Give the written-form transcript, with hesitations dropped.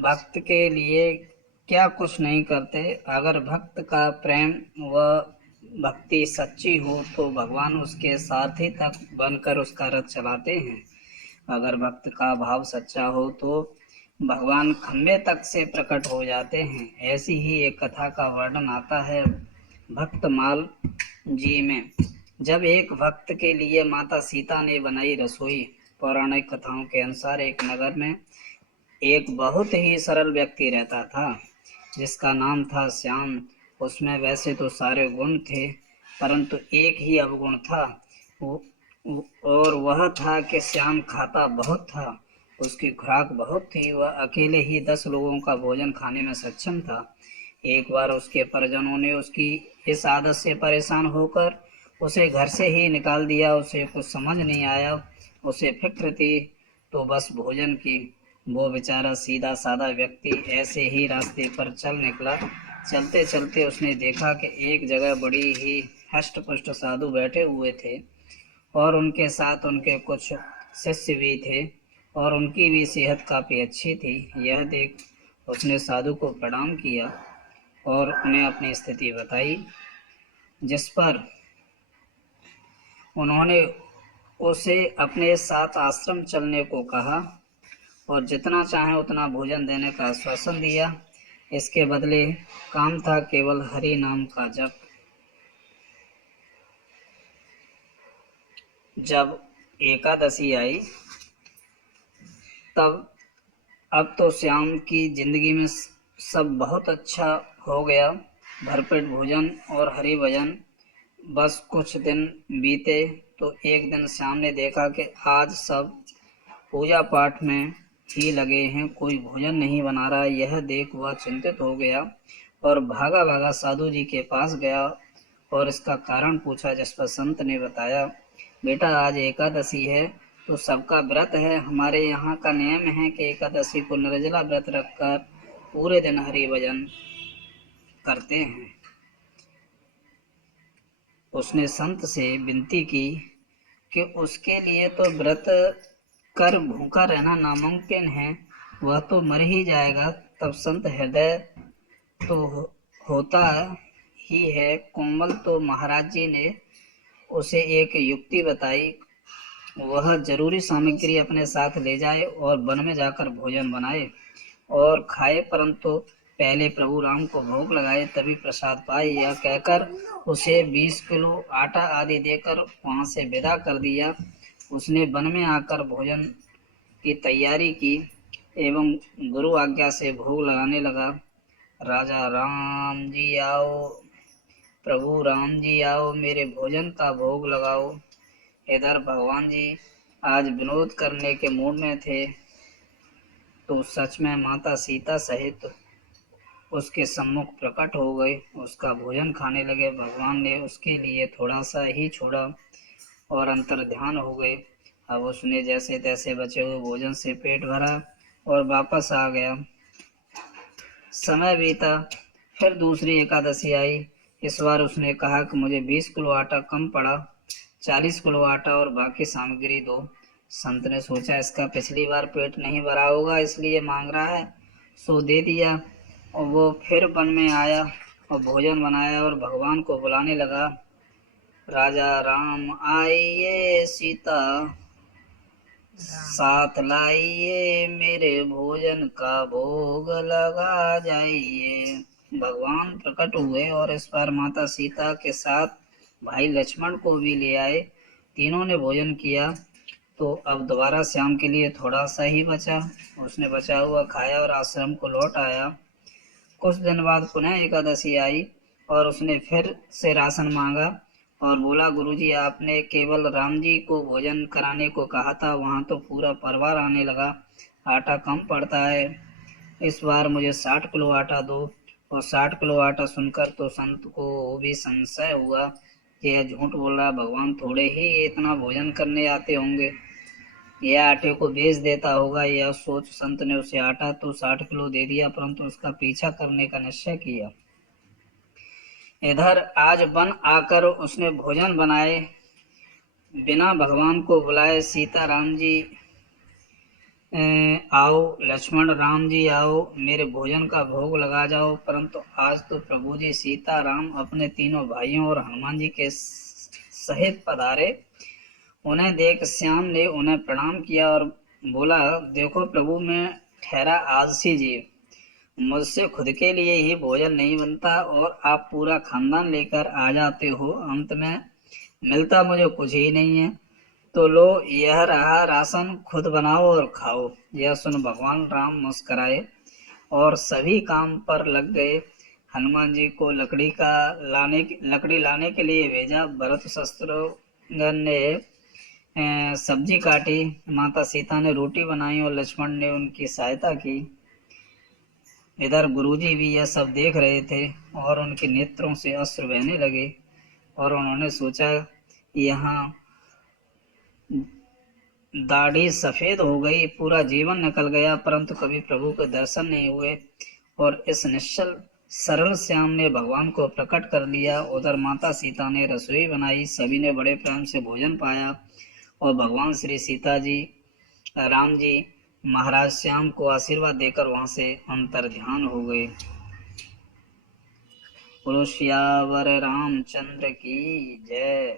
भक्त के लिए क्या कुछ नहीं करते। अगर भक्त का प्रेम व भक्ति सच्ची हो तो भगवान उसके सारथी तक बनकर उसका रथ चलाते हैं। अगर भक्त का भाव सच्चा हो तो भगवान खंबे तक से प्रकट हो जाते हैं। ऐसी ही एक कथा का वर्णन आता है भक्तमाल जी में। जब एक भक्त के लिए माता सीता ने बनाई रसोई। पौराणिक कथाओं के अनुसार एक नगर में एक बहुत ही सरल व्यक्ति रहता था जिसका नाम था श्याम। उसमें वैसे तो सारे गुण थे परंतु एक ही अवगुण था। और वह था कि श्याम खाता बहुत था। उसकी खुराक बहुत थी। वह अकेले ही 10 लोगों का भोजन खाने में सक्षम था। एक बार उसके परिजनों ने उसकी इस आदत से परेशान होकर उसे घर से ही निकाल दिया। उसे कुछ समझ नहीं आया। उसे फिक्र थी तो बस भोजन की। वो बेचारा सीधा साधा व्यक्ति ऐसे ही रास्ते पर चल निकला। चलते चलते उसने देखा कि एक जगह बड़ी ही हष्ट पुष्ट साधु बैठे हुए थे और उनके साथ उनके कुछ शिष्य भी थे और उनकी भी सेहत काफ़ी अच्छी थी। यह देख उसने साधु को प्रणाम किया और उन्हें अपनी स्थिति बताई, जिस पर उन्होंने उसे अपने साथ आश्रम चलने को कहा और जितना चाहे उतना भोजन देने का आश्वासन दिया। इसके बदले काम था केवल हरि नाम का जप। जब एकादशी आई तब अब तो श्याम की जिंदगी में सब बहुत अच्छा हो गया। भरपेट भोजन और हरि भजन। बस कुछ दिन बीते तो एक दिन श्याम ने देखा कि आज सब पूजा पाठ में ही लगे हैं, कोई भोजन नहीं बना रहा। यह देख वह चिंतित हो गया और भागा भागा साधु जी के पास गया और इसका कारण पूछा, जिस पर संत ने बताया, बेटा आज एकादशी है तो सबका व्रत है। हमारे यहाँ का नियम है कि एकादशी को निर्जला व्रत रखकर पूरे दिन हरि भजन करते हैं। उसने संत से विनती की कि उसके लिए तो व्रत कर भूखा रहना नामुमकिन है, वह तो मर ही जाएगा। तब संत हृदय तो होता ही है कोमल, तो महाराज जी ने उसे एक युक्ति बताई। वह जरूरी सामग्री अपने साथ ले जाए और वन में जाकर भोजन बनाए और खाए, परंतु पहले प्रभु राम को भोग लगाए तभी प्रसाद पाए। यह कहकर उसे 20 किलो आटा आदि देकर वहां से विदा कर दिया। उसने वन में आकर भोजन की तैयारी की एवं गुरु आज्ञा से भोग लगाने लगा। राजा राम जी आओ, प्रभु राम जी आओ, मेरे भोजन का भोग लगाओ। इधर भगवान जी आज विनोद करने के मूड में थे तो सच में माता सीता सहित उसके सम्मुख प्रकट हो गए। उसका भोजन खाने लगे। भगवान ने उसके लिए थोड़ा सा ही छोड़ा और अंतर ध्यान हो गए। अब उसने जैसे तैसे बचे हुए भोजन से पेट भरा और वापस आ गया। समय बीता, फिर दूसरी एकादशी आई। इस बार उसने कहा कि मुझे 20 किलो आटा कम पड़ा, 40 किलो आटा और बाकी सामग्री दो। संत ने सोचा इसका पिछली बार पेट नहीं भरा होगा इसलिए मांग रहा है, सो दे दिया। और वो फिर वन में आया और भोजन बनाया और भगवान को बुलाने लगा, राजा राम आइए, सीता साथ लाइए, मेरे भोजन का भोग लगा जाइए। भगवान प्रकट हुए और इस बार माता सीता के साथ भाई लक्ष्मण को भी ले आए। तीनों ने भोजन किया तो अब दोबारा श्याम के लिए थोड़ा सा ही बचा। उसने बचा हुआ खाया और आश्रम को लौट आया। कुछ दिन बाद पुनः एकादशी आई और उसने फिर से राशन मांगा और बोला, गुरुजी आपने केवल राम जी को भोजन कराने को कहा था, वहाँ तो पूरा परिवार आने लगा, आटा कम पड़ता है। इस बार मुझे 60 किलो आटा दो। और 60 किलो आटा सुनकर तो संत को भी संशय हुआ कि यह झूठ बोल रहा। भगवान थोड़े ही इतना भोजन करने आते होंगे, यह आटे को बेच देता होगा। यह सोच संत ने उसे आटा तो 60 किलो दे दिया परंतु उसका पीछा करने का निश्चय किया। इधर आज वन आकर उसने भोजन बनाए बिना भगवान को बुलाए सीता राम जी आओ लक्ष्मण राम जी आओ, मेरे भोजन का भोग लगा जाओ। परंतु आज तो प्रभु जी सीता राम अपने तीनों भाइयों और हनुमान जी के सहित पधारे। उन्हें देख श्याम ने उन्हें प्रणाम किया और बोला, देखो प्रभु, मैं ठहरा आलसी जीव, मुझसे खुद के लिए ही भोजन नहीं बनता और आप पूरा खानदान लेकर आ जाते हो। अंत में मिलता मुझे कुछ ही नहीं है। तो लो, यह रहा राशन, खुद बनाओ और खाओ। यह सुन भगवान राम मुस्कराए और सभी काम पर लग गए। हनुमान जी को लकड़ी लाने के लिए भेजा। भरत शत्रुघ्न ने सब्जी काटी, माता सीता ने रोटी बनाई और लक्ष्मण ने उनकी सहायता की। इधर गुरुजी भी यह सब देख रहे थे और उनके नेत्रों से अश्रु बहने लगे और उन्होंने सोचा, यहाँ दाढ़ी सफेद हो गई, पूरा जीवन निकल गया, परंतु कभी प्रभु के दर्शन नहीं हुए। और इस निश्चल सरल श्याम ने भगवान को प्रकट कर लिया। उधर माता सीता ने रसोई बनाई, सभी ने बड़े प्रेम से भोजन पाया और भगवान श्री सीता जी राम जी महाराज श्याम को आशीर्वाद देकर वहां से अंतर ध्यान हो गए। बोलो सियावर रामचंद्र की जय।